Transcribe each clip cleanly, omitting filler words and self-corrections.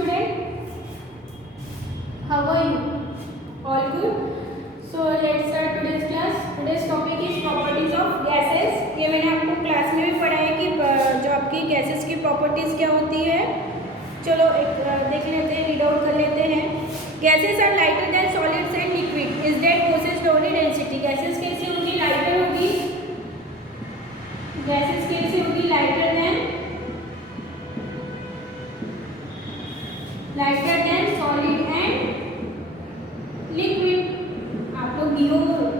student? How are you? All good? So let's start today's class. Today's topic is properties of gases. ये मैंने आपको class में भी पढ़ा है कि जो आपकी गैसेस की प्रॉपर्टीज क्या होती है. चलो एक देख लेते हैं, रीड आउट कर लेते हैं. Gases are lighter than solids and liquid is that possess lower density. Gases कैसी होगी? लाइटर होगी. गैसेस कैसी होगी? Lighter than solid and liquid. आप लोग डीओ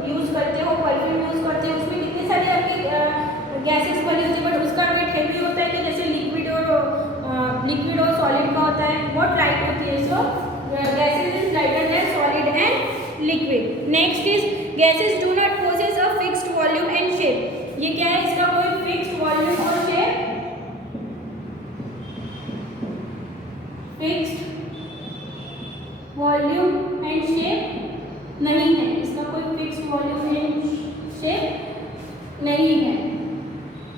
यूज करते हो, परफ्यूम यूज करते हो, उसमें कितनी सारी आपकी गैसेस भरी होती है, बट उसका वेट हेवी होता है कि जैसे लिक्विड और सॉलिड का होता है. बहुत लाइट होती है. So gases is lighter than solid and liquid. Next is gases do not possess a fixed volume and shape. ये क्या है? इसका कोई फिक्स्ड वॉल्यूम और शेप, फिक्स्ड वॉल्यूम एंड शेप नहीं है. इसका कोई फिक्स्ड वॉल्यूम एंड शेप नहीं है.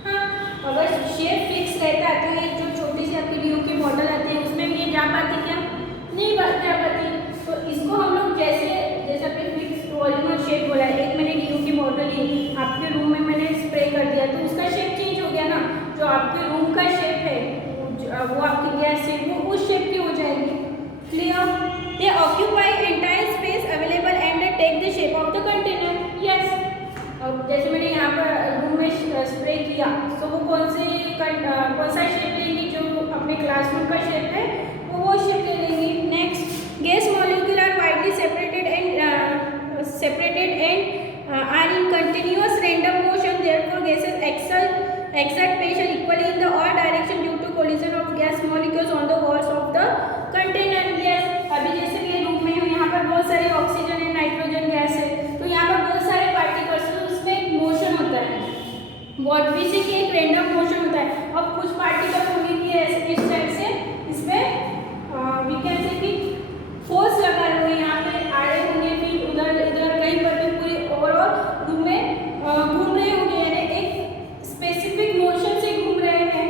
हाँ, अगर शेप फिक्स रहता है तो ये जो छोटी सी आपकी डीओ की बॉटल आती है उसमें ये जा पाती क्या? नहीं जा पाती. तो इसको हम लोग जैसे आपने फिक्स वॉल्यूम और शेप बोला है. एक मैंने डीओ की बॉटल ली, आपके रूम में मैंने स्प्रे कर दिया तो उसका शेप चेंज हो गया ना. जो आपके रूम का शेप है वो आपकी गैस से वो उस शेप की हो जाएगी. Clear? They occupy entire space available and they take the shape of the container. Yes, जैसे मैंने यहाँ पर रूम में स्प्रे किया तो वो कौन सा शेप लेंगी? जो अपने क्लासरूम का शेप है वो शेप ले लेंगी. Next, gas molecule are widely separated and are in continuous random motion. Therefore gases exert pressure equally in the all direction due to collision of gas molecules on the walls of the container. Yes, अभी जैसे कि room में हूँ, यहाँ पर बहुत सारे oxygen and nitrogen gas है तो यहाँ पर बहुत सारे पार्टिकल्स तो उसमें एक मोशन होता है. वॉट भी से कि एक रैंडम मोशन होता है. अब कुछ पार्टिकल होंगे कि ऐसे इस टाइप से इस पर वी कैन से कि फोर्स लगा रहे होंगे, यहाँ पे आड़े होंगे, फिर उधर इधर कहीं पर भी पूरी ओवरऑल रूम में घूम रहे होंगे, यानी एक स्पेसिफिक मोशन से घूम रहे हैं.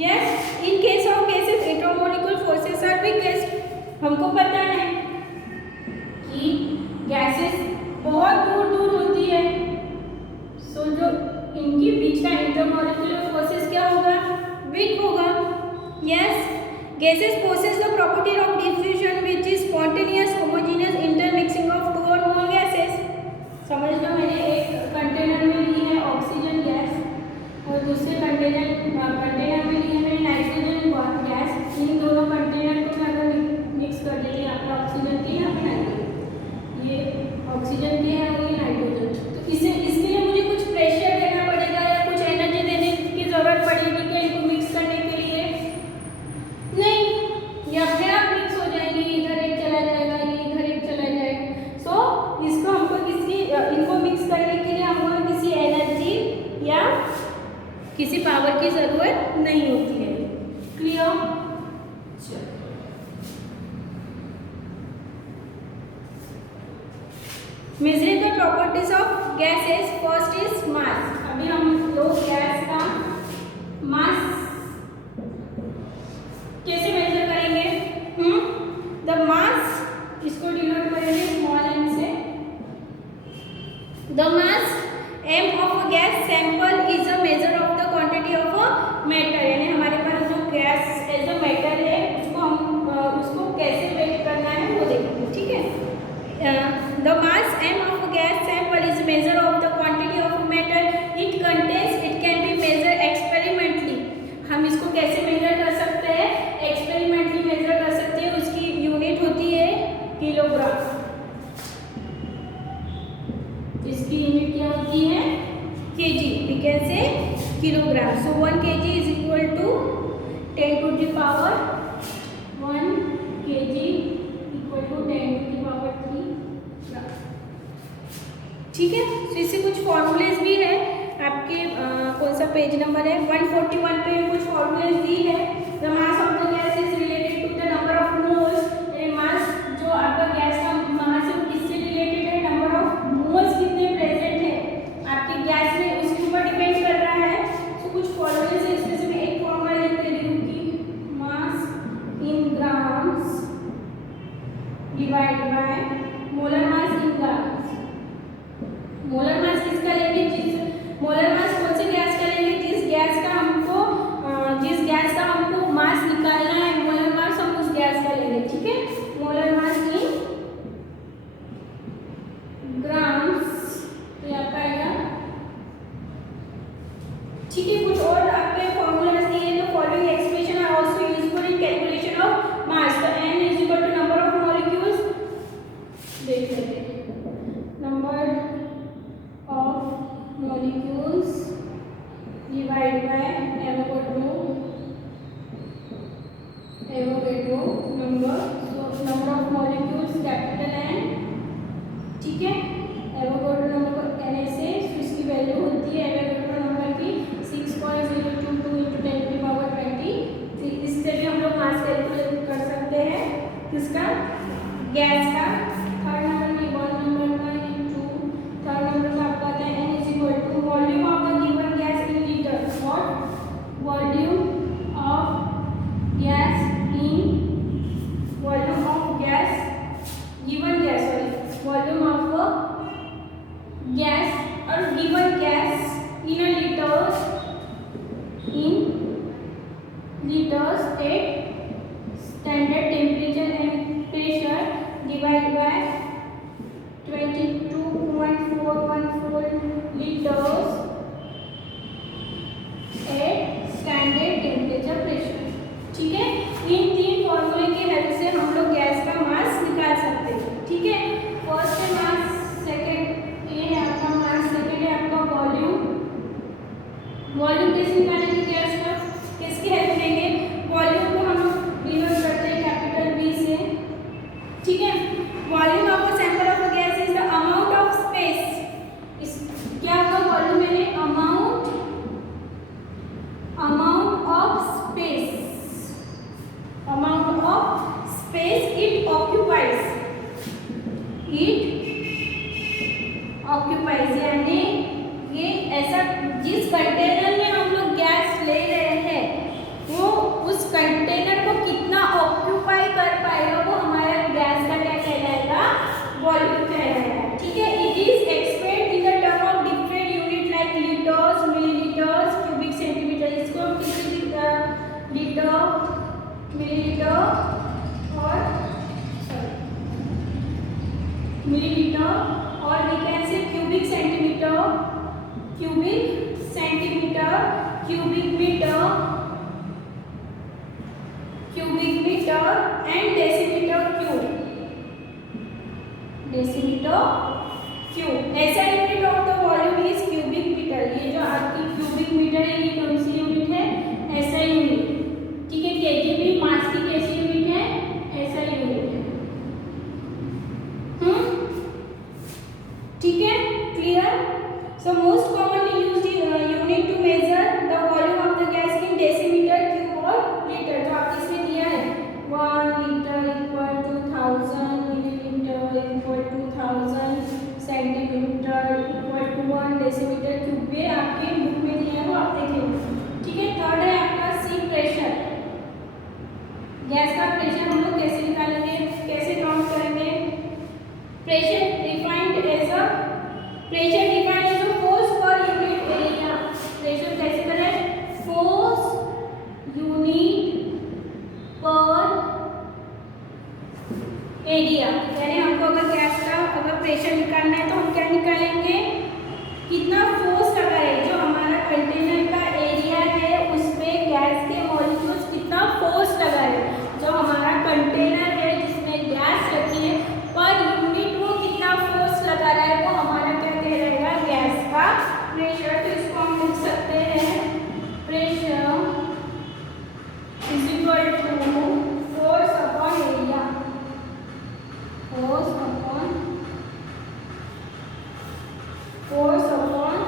Yes, in case of gases intramolecular forces are weakest. हमको पता है कि गैसेस बहुत दूर दूर होती है. सो जो इनके बीच का इंटरमोलिकुलर फोर्सेस क्या होगा? वीक होगा. Yes, gases possess the property of diffusion which is spontaneous homogeneous intermixing of two or more gases. समझ लो, मैंने एक कंटेनर में ली है ऑक्सीजन गैस और दूसरे कंटेनर में ली है मैंने नाइट्रोजन गैस. इन दोनों कंटेनर को मैं अगर मिक्स कर देती, यहाँ पर ऑक्सीजन की, यहाँ पर नाइट्रोजन, ये ऑक्सीजन की है और ये नाइट्रोजन, तो इसके लिए मुझे कुछ प्रेशर देना पड़ेगा या कुछ एनर्जी देने की जरूरत पड़ेगी क्या इनको मिक्स करने के लिए? नहीं, ये अपने आप मिक्स हो जाएंगे. इधर एक चला जाएगा, इधर एक चला जाएगा. सो इसको हमको इनको मिक्स करने के लिए हमको किसी एनर्जी या किसी पावर की जरूरत नहीं होती है. Clear? Measuring the properties of gases. First is mass. अभी हम लोग गैस का मास कैसे मेजर करेंगे? द मास, इसको डिनोट करेंगे स्मॉल एम से. The mass m of a gas sample is a measure of the quantity of a matter. यानी हमारे पास जो गैस एज अ मैटर है उसको कैसे वेट करना है वो देखेंगे. ठीक है? The mass m of a gas sample is measure of the quantity of a matter it contains. It can be measured experimentally. हम इसको कैसे मेजर कर सकते हैं? एक्सपेरिमेंटली मेजर कर सकते हैं. उसकी यूनिट होती है किलोग्राम. इसकी यूनिट क्या होती है? kg. we can say kilogram. So 1 kg is equal to 10 to the power 1 kg equal to 10 to the power 3. ठीक है? तो इससे कुछ फॉर्मूलेज भी है आपके कौन सा पेज नंबर है? 141 पे कुछ फॉर्मूलेज दी है. The mass of the gas is related to the number of moles. Mass जो आपका गैस का मास है किससे रिलेटेड है? नंबर ऑफ मोल्स कितने प्रेजेंट है आपकी गैस में, उसके ऊपर डिपेंड कर रहा है. तो कुछ फॉर्मूलेज है, इसमें से मैं एक फॉर्मूला लिख दे रही हूँ कि मास इन ग्राम grams divided by molar mass in grams. Molar mass किसका लेंगे? मोलर मास कौन से गैस का लेंगे? जिस गैस का हमको मास निकालना है, मोलर मास हम उस गैस का लेंगे। ठीक है, मोलर मास इन ग्राम्स, तो यहाँ पर आएगा। ठीक है, कुछ और आपके फॉर्मूलाज दिए हैं। तो following expression are also useful in calculation of mass. तो n is equal to number of molecules, देख लेते हैं, number of molecules divide by Avogadro number. So number of molecules capital N। ठीक है, एवोगाड्रो नंबर n से इसकी value होती है एवोगाड्रो नंबर की 6.022 × 10⁻20। इससे भी हम लोग मास कैलकुलेट कर सकते हैं किसका? गैस का। थर्ड नंबर में 1 नंबर का इंटू थर्ड नंबर का आपका आता है n is equal to volume of the given gas in litre. What? Volume of gas in volume of gas given gas, sorry, volume of gas और given gas in litres at standard temperature and pressure divide by 22.414 litres at standard temperature pressure. ठीक है, इन तीन फॉर्मूले की help से हम लोग gas का मास निकाल सकते हैं। ठीक है, फर्स्ट है मास, सेकंड ये है आपका मास, सेकंड है आपका वॉल्यूम। वॉल्यूम कैसे निकालेंगे गैस का? किसकी हेल्प लेंगे? वॉल्यूम को हम डिनोट करते हैं कैपिटल V से। ठीक है, volume of the sample of the gas is the amount of space. क्या होगा वॉल्यूम? मैंने amount of space it occupies, यानी ये ऐसा जिस कंटेनर में हम लोग गैस ले रहे हैं वो उस कंटेनर को कितना ऑक्यूपाई कर पाएगा, वो हमारा गैस का क्या कहलाएगा? वॉल्यूम कहलाएगा। ठीक है, it is expressed in the term of different unit like litres, millilitres, cubic centimetre. इसको हम किसी भी लीटर, मिलीलीटर और मिलीलीटर और we can say cubic centimeter, cubic meter, and decimeter cube। ऐसा unit of the volume is cubic metre. ये जो आपकी क्यूबिक मीटर है, ये कौन सी यूनिट है? ऐसा यूनिट। ठीक है, केजी भी मास की कैसी यूनिट है? ऐसा यूनिट है। ठीक है, clear? So most commonly used unit to measure the volume of the gas in decimetre, cube or litre. जो आप इसमें दिया है 1 litre equal to 1000 millilitre equal to 1000 centimetre equal to 1 decimetre cube. ये आपके बुक में दिया है, वो आप देखेंगे। ठीक है, थर्ड है आपका सी प्रेशर। गैस का प्रेशर हम लोग कैसे निकालेंगे, कैसे काउंट करेंगे? Pressure defined as a force per unit area. Pressure कैसे करें? Force unit per area. यानी हमको अगर गैस का प्रेशर निकालना है तो हम क्या निकालेंगे? कितना फोर्स लगा है, जो हमारा कंटेनर का एरिया है उस पे गैस के मॉलिक्यूल्स कितना फोर्स लगा है। जो हमारा कंटेनर है जिसमें गैस रखी है पर यूनिट वो कितना फोर्स लगा रहा है, वो हमारा क्या कहलाएगा? गैस का प्रेशर। तो इसको हम लिख सकते हैं pressure is equal to force upon area. Force upon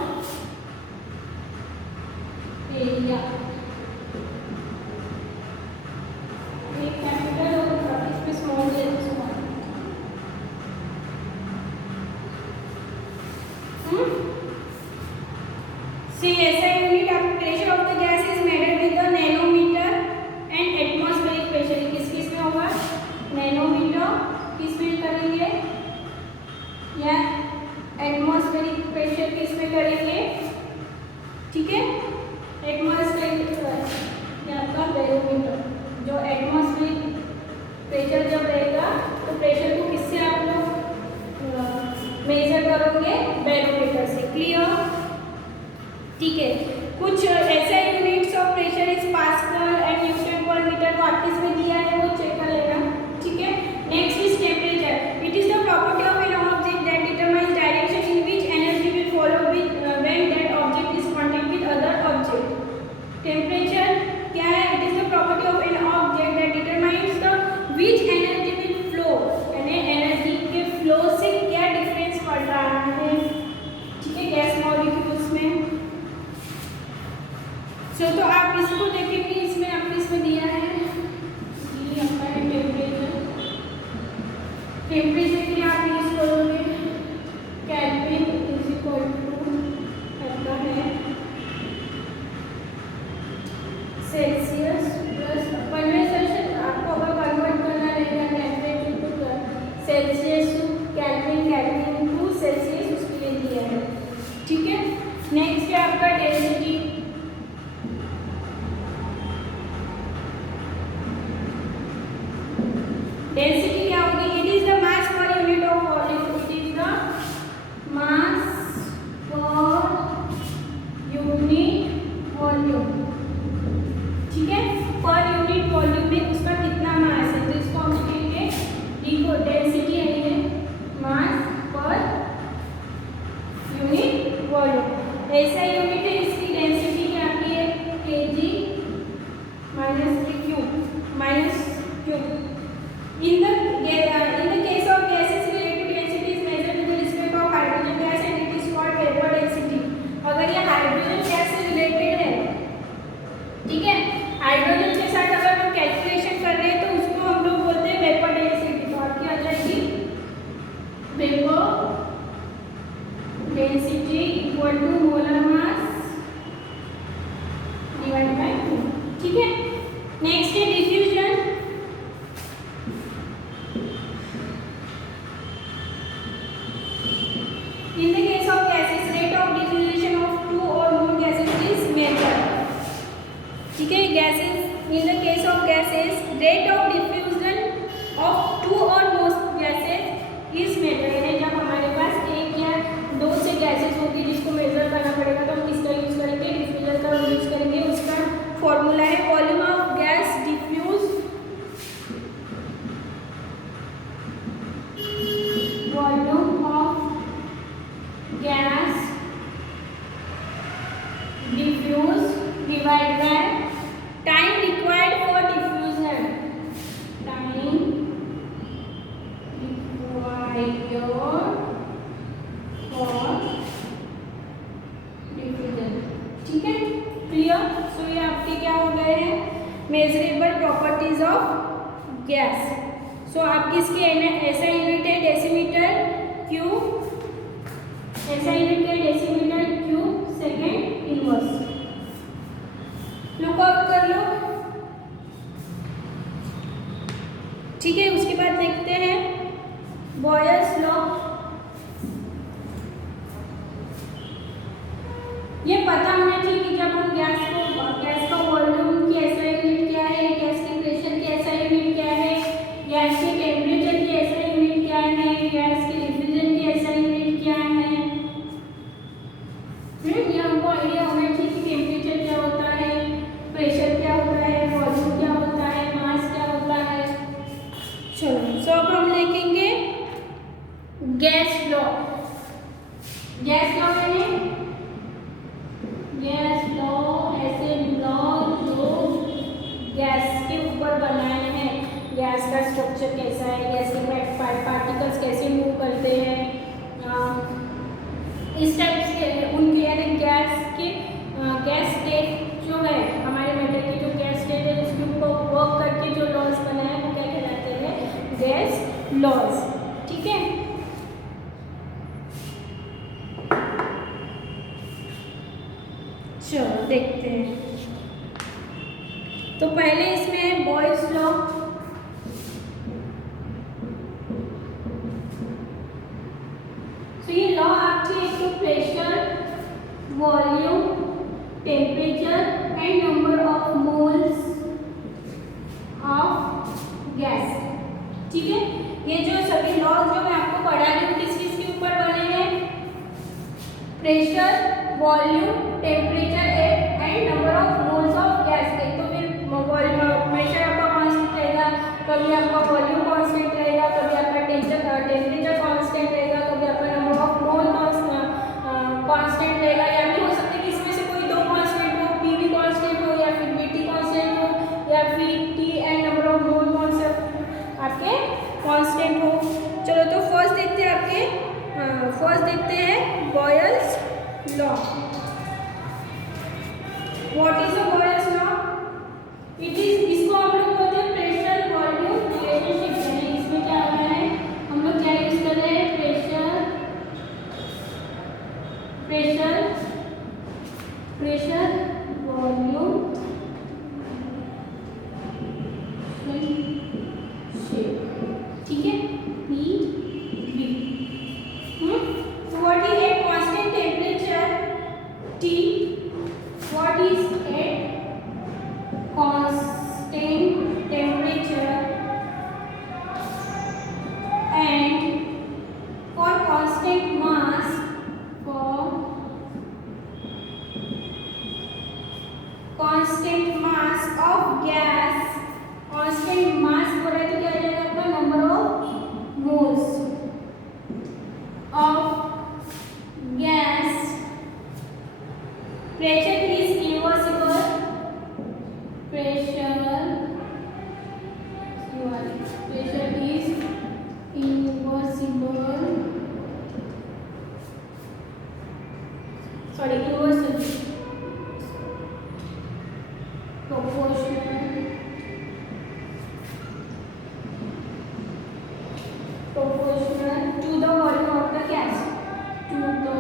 area. ठीक है। कुछ ऐसे units of pressure is pascal and newton per metre को आपके इसमें दिया है, वो चेक कर लेना। ठीक है। Next is temperature. It is the property of an object that determines direction in which energy will follow with when that object is contact with other object. Temperature क्या है? It is the property of an object that determines the which energy will flow, यानी energy के flow से क्या difference पड़ रहा है। ठीक है, गैस मॉलिक्यूल्स में। तो आप इसको देखेंगे, इसमें आपको इसमें दिया है, ये आपका है टेम्परेचर। टेम्परेचर के लिए आप यूज करोगे केल्विन इज इक्वल टू आपका है सेल्सियस प्लस कन्वर्सेशन। आपको अगर कन्वर्ट करना रहेगा temperature to Celsius to Kelvin, Kelvin to Celsius, उसके लिए दिया है। ठीक है। नेक्स्ट है आपका डेंसिटी। डेंसिटी क्या होगी? It is the mass per unit of volume. It is the mass per unit volume. ठीक है, पर यूनिट वॉल्यूम में उसका कितना मास है, तो इसको हम लिखेंगे देखो डेंसिटी है मास पर यूनिट वॉल्यूम। ऐसा यूनिट है, इसकी डेंसिटी क्या आती है? kg minus cube minus cube. In the case of gases, relative density is measured with respect of hydrogen gas and it is called vapor density. अगर ये hydrogen gas से related है, ठीक है, हाइड्रोजन के साथ अगर हम कैलकुलेशन कर रहे हैं तो उसको हम लोग बोलते हैं वेपर डेंसिटी। तो आपकी आ जाएगी vapour density equal to molar mass divide by 2। ठीक है। नेक्स्ट है diffusion. In the case of gases, rate of diffusion of two or more gases is measured. ठीक है, gases. In the case of gases, rate of diffusion of two or more gases is measured. यानी जब हमारे पास एक या दो से gases होगी जिसको मेजर करना पड़ेगा, तो हम किसका यूज करेंगे? डिफ्यूजन का यूज करेंगे। उसका फॉर्मूला है volume of gas diffuse, volume of gas diffuse divide by time required for diffusion. Time required for diffusion. ठीक है, क्लियर। सो ये आपके क्या हो गए हैं? Measurable properties of gas. So आपकी इसकी ऐसा यूनिट है डेसीमीटर क्यूब, ऐसा यूनिट है decimetre cube second inverse. Look out कर लो। ठीक है, उसके बाद देखते हैं बॉयल्स लॉ। ये पता होना चाहिए कि जब हम गैस का वॉल्यूम की ऐसा यूनिट क्या है, गैस के प्रेशर की ऐसा यूनिट क्या है, गैस के टेम्परेचर की ऐसा यूनिट क्या है, गैस के डिफ्यूजन की ऐसा यूनिट क्या है। ये हमको आइडिया होना चाहिए कि टेम्परेचर क्या होता है, प्रेशर क्या होता है, वॉल्यूम क्या होता है, मास क्या होता है। चलो, सो अब हम लिखेंगे गैस लॉ। गैस लॉ यानी गैस लॉ ऐसे लॉ जो गैस के ऊपर बनाए हैं। गैस का स्ट्रक्चर कैसा है, गैस के पार्टिकल्स कैसे मूव करते हैं, इस टाइप से उनके यानी गैस स्टेट जो है हमारे मैटर की जो गैस स्टेट है उसके ऊपर वर्क करके जो लॉज बनाए वो क्या कहलाते हैं? Gas laws. ठीक है। चलो देखते हैं। तो पहले इसमें है बॉयल्स लॉ। तो ये लॉ आपकी एक तो pressure, volume, temperature and number of moles of gas. ठीक है, ये जो सभी लॉज जो मैं आपको पढ़ा रही हूँ किस किस के ऊपर बने हैं? Pressure, volume, temperature and number of moles of gas. एक तो फिर प्रेशर आपका कांस्टेंट रहेगा, कभी आपका वॉल्यूम कांस्टेंट रहेगा, कभी आपका टेम्परेचर कांस्टेंट रहेगा, कभी आपका नंबर ऑफ मोल कांस्टेंट रहेगा, या भी हो सकता है कि इसमें से कोई दो कांस्टेंट हो, पी भी कांस्टेंट हो या फिर बीटी कांस्टेंट हो या फिर T and number of mole constant आपके कांस्टेंट हो। चलो तो फर्स्ट देखते हैं Boyle's law. What is the Boyle's law? It is, इसको हम लोग बोलते हैं प्रेशर वॉल्यूम रिलेशनशिप। यानी इसमें क्या हो रहा है, हम लोग क्या यूज कर रहे हैं, प्रेशर वॉल्यूम शेप, ठीक है, P V. What is at constant temperature T, what is at constant temperature and for constant mass, constant mass of gas, constant mass बोला तो क्या आ जाएगा आपका, number of moles of gas, pressure is inversible, pressure is inversible, sorry inversible, proportional to the volume of the gas, to the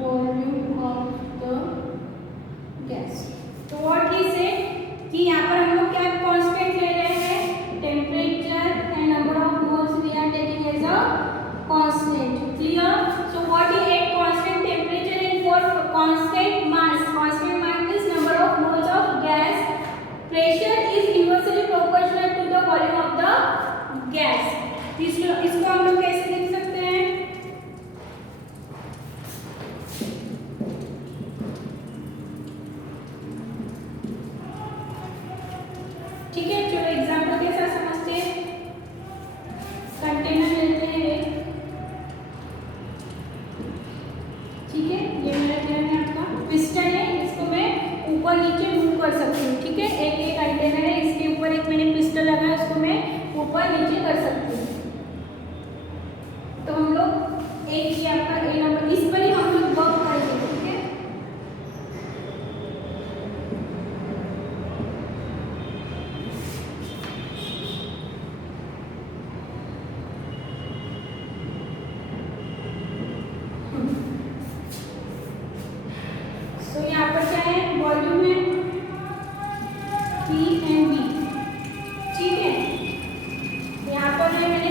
volume of the gas। तो what is it कि यहाँ पर हम लोग क्या कांस्टेंट ले रहे हैं, temperature and number of moles we are taking as a constant, clear. So what is at constant temperature and for constant mass, constant mass is number of moles of gas, pressure is inversely proportional to the volume of the gas. इसको हम लोग कैसे लिख सकते हैं, ठीक है। चलो एग्जांपल के साथ समझते हैं। कंटेनर लेते हैं, ठीक है, ये मेरा क्या है, आपका पिस्टन है, इसको मैं ऊपर नीचे मूव कर सकती हूँ, ठीक है। एक ये कंटेनर है, इसके ऊपर एक मैंने पिस्टन लगाया, उसको मैं ऊपर नीचे कर सकती हूँ। तो हम लोग एक ये आपका ए नंबर, इस पर ही हम लोग वर्क करेंगे, ठीक है। तो यहाँ पर क्या है, वॉल्यूम है P एंड V, ठीक है। यहाँ पर मैंने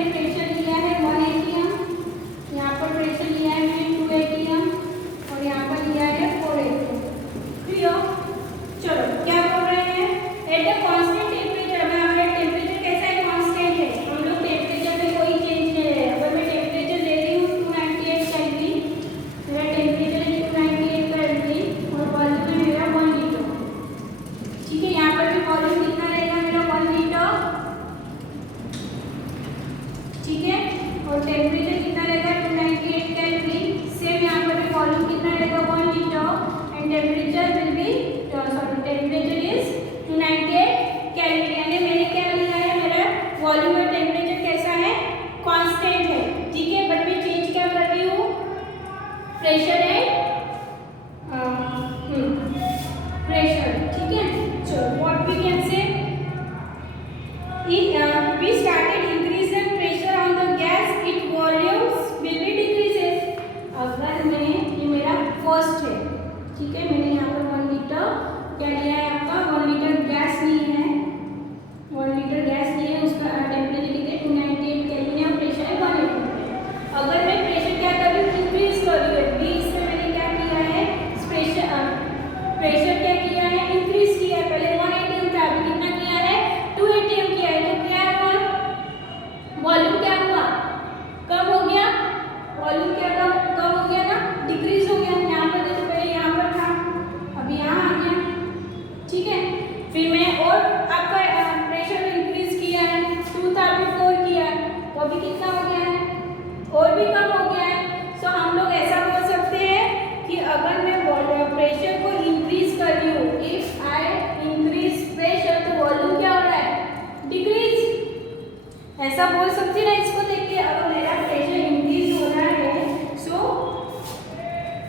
ऐसा बोल सकती ना इसको देख के, अगर मेरा प्रेशर इंक्रीज हो रहा है सो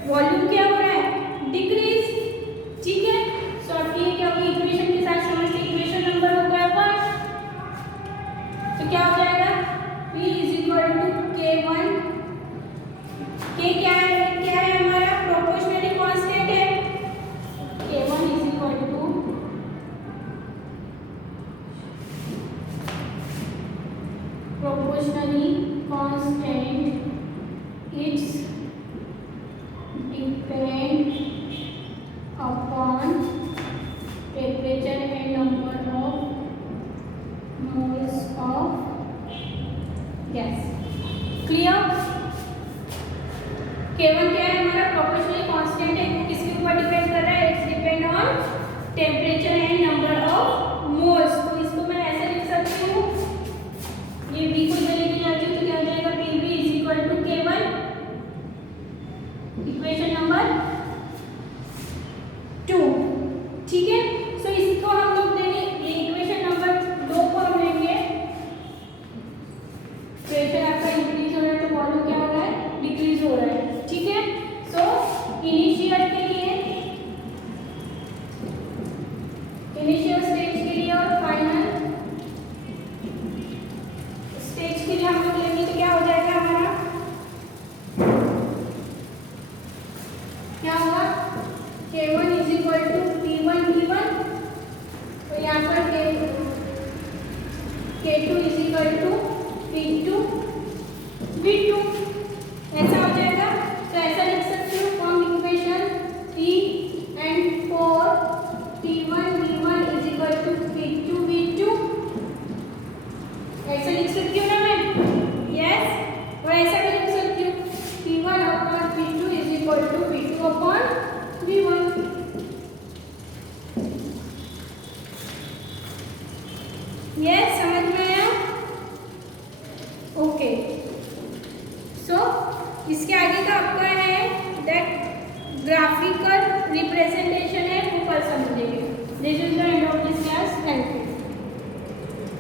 वॉल्यूम क्या हो रहा है, डिक्रीज। ठीक है, सो ठीक है, अपनी इक्वेशन के साथ समझते, इक्वेशन नंबर होगा 1, तो क्या हो जाएगा P is equal to K1, K क्या है हमारा प्रोपोर्शनली कांस्टेंट है, K1 is equal to proportionally constant, it's depend upon temperature and number of moles of gas. Clear? K1 क्या है हमारा प्रोपोर्शनली कांस्टेंट है, वो किसके ऊपर डिपेंड कर रहा है, it's depend on temperature and number of moles. तो इसको मैं ऐसे लिख सकती हूँ, ये v को इधर लेके जाती हूँ तो क्या हो जाएगा, PV is equal to K1, equation number 2। ठीक है, सो इसको हम लोग देंगे, ये इक्वेशन नंबर 2 को हम लेंगे, प्रेशर आपका इंक्रीज हो रहा है तो वॉल्यूम क्या हो रहा है, डिक्रीज हो रहा है। ठीक है, सो इनिशियल स्टेज के लिए और फाइनल स्टेज के लिए हम लोग लेंगे, तो क्या हो जाएगा हमारा, क्या होगा, K1 is equal to P1 V1, तो यहाँ पर K2 is equal to P2 V2, ऐसा हो जाएगा। तो ऐसा लिख सकती हूँ from equation 3 and 4, P1 V1 is equal to P2 V2, ऐसा लिख सकती हूँ ना मैं, यस। और ऐसा भी लिख सकती हूँ P1 upon P2 is equal to P2 upon V1। Yes, समझ में आया? ओके, सो इसके आगे का आपका है दैट ग्राफिकल रिप्रेजेंटेशन